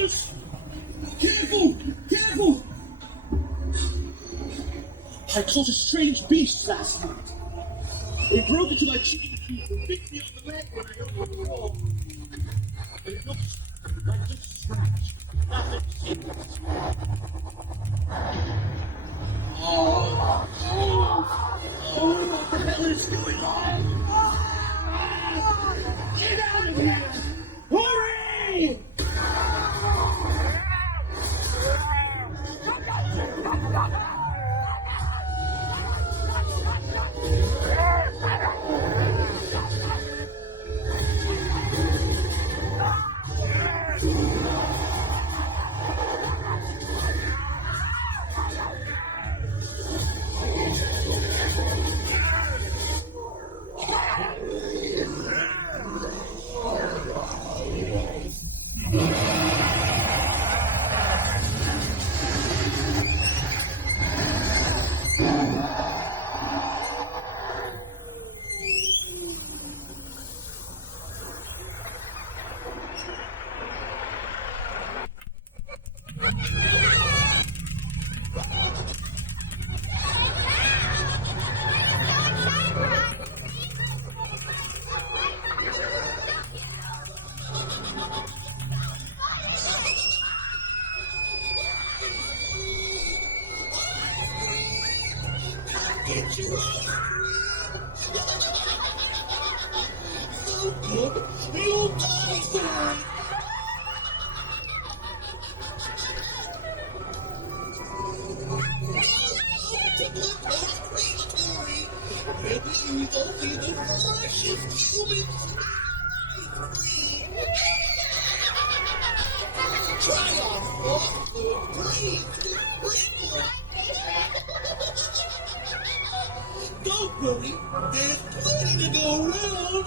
Yes! Careful! Careful! I caught a strange beast last night. It broke into my chicken coop and bit me on the leg when I opened the door. But it looks like just a scratch. Nothing serious. What the hell is going on? Get out of here! Hurry! Don't worry, there's plenty to go around.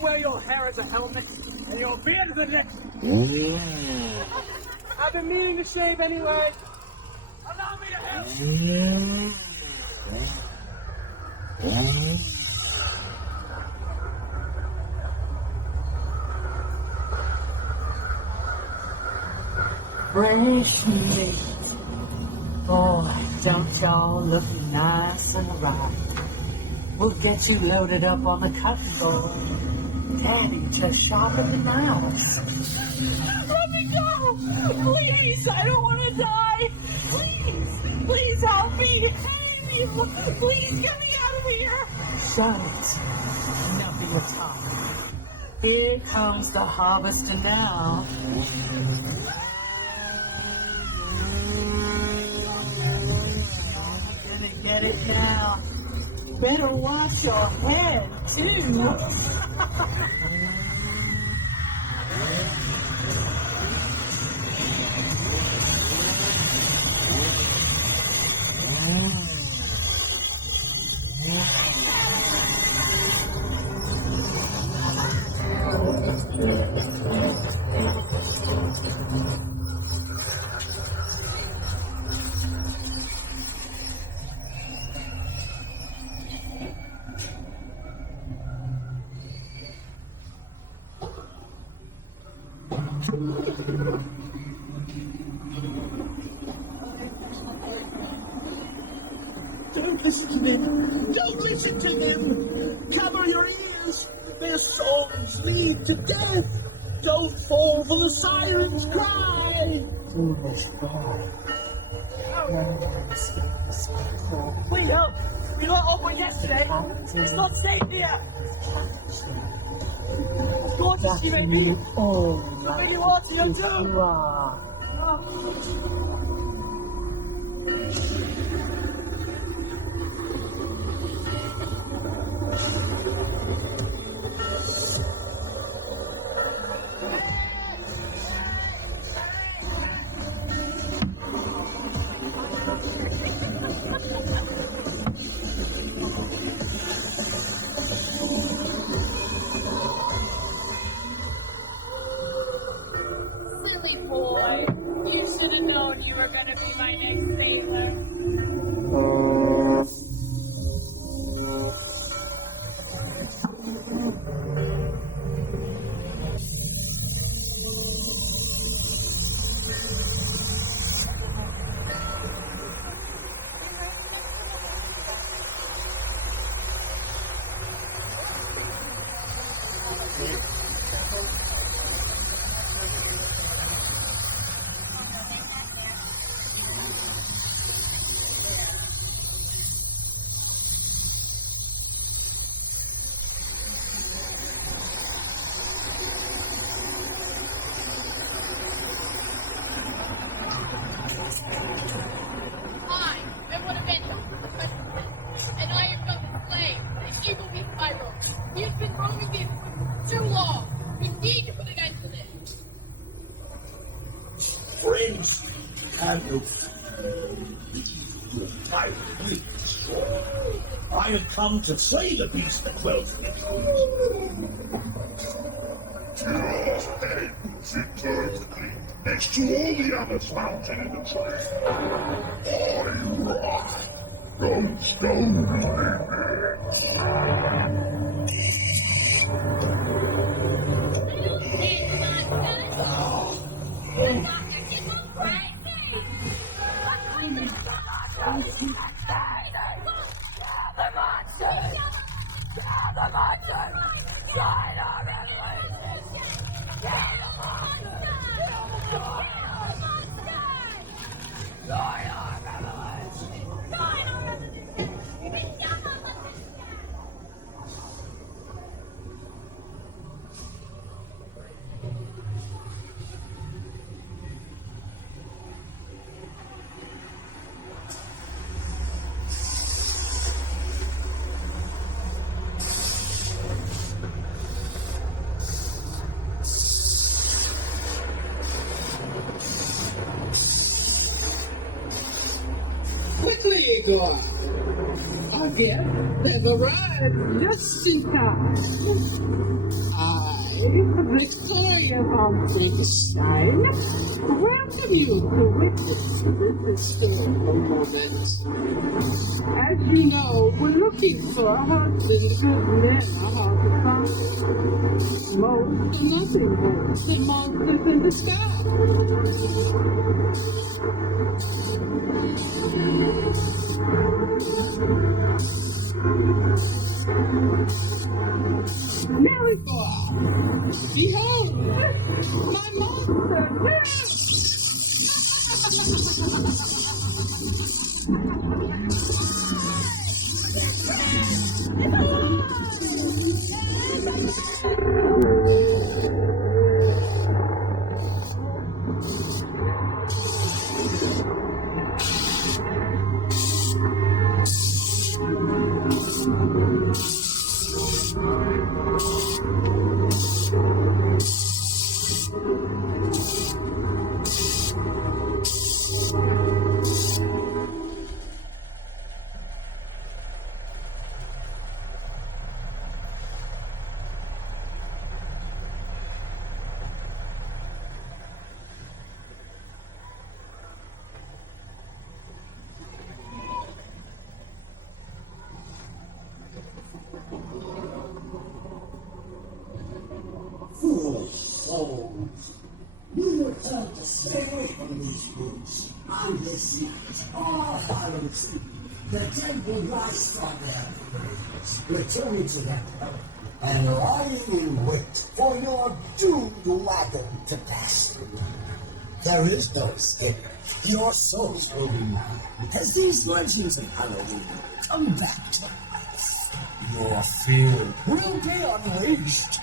Wear your hair as a helmet and your beard as a neck. I've been meaning to shave anyway. Allow me to help. Fresh meat. Boy, don't y'all look nice and right. We'll get you loaded up on the cutting board. Daddy just sharpened the knives. Let me go! Please, I don't want to die! Please, please help me! Please get me out of here! Shut it. Enough of your talk. Here comes the harvester now. Get it now. Better watch your head, too. Don't listen to him. Don't listen to him. Cover your ears. Their songs lead to death. Don't fall for the siren's cry! Foolish boy. No one speaks before. Please help! We let off one yesterday! It's not safe here! Gorgeous you may be! You all You're really water, you too! you are. Silly boy. You should have known you were gonna be my next sailor. I am one of Daniel, and I am not a slave, an evil beast Pyro. He has been roaming me for too long. We need to put an end to this. Friends, have no fear. I will be destroyed. I have come to slay the beast that dwells in the perfectly next to all the other fountain in the tree. Hayride. Don't stone Quickly, Igor! Again, they've arrived just in time. I, Victoria von Frankenstein, welcome you to witness this historical moment. As you know, we're looking for a husband because men are hard to find. Most are nothing more than monsters in the sky. Miracle! Behold, my monster! You return to stay away from these groups. I listen all violence. The dead will rise from their graves, returning to their purpose. and lying in wait for your doomed wagon to pass through. There is no escape. Your souls will be mine, as these legends of Halloween come back to life. Your fear will be unleashed.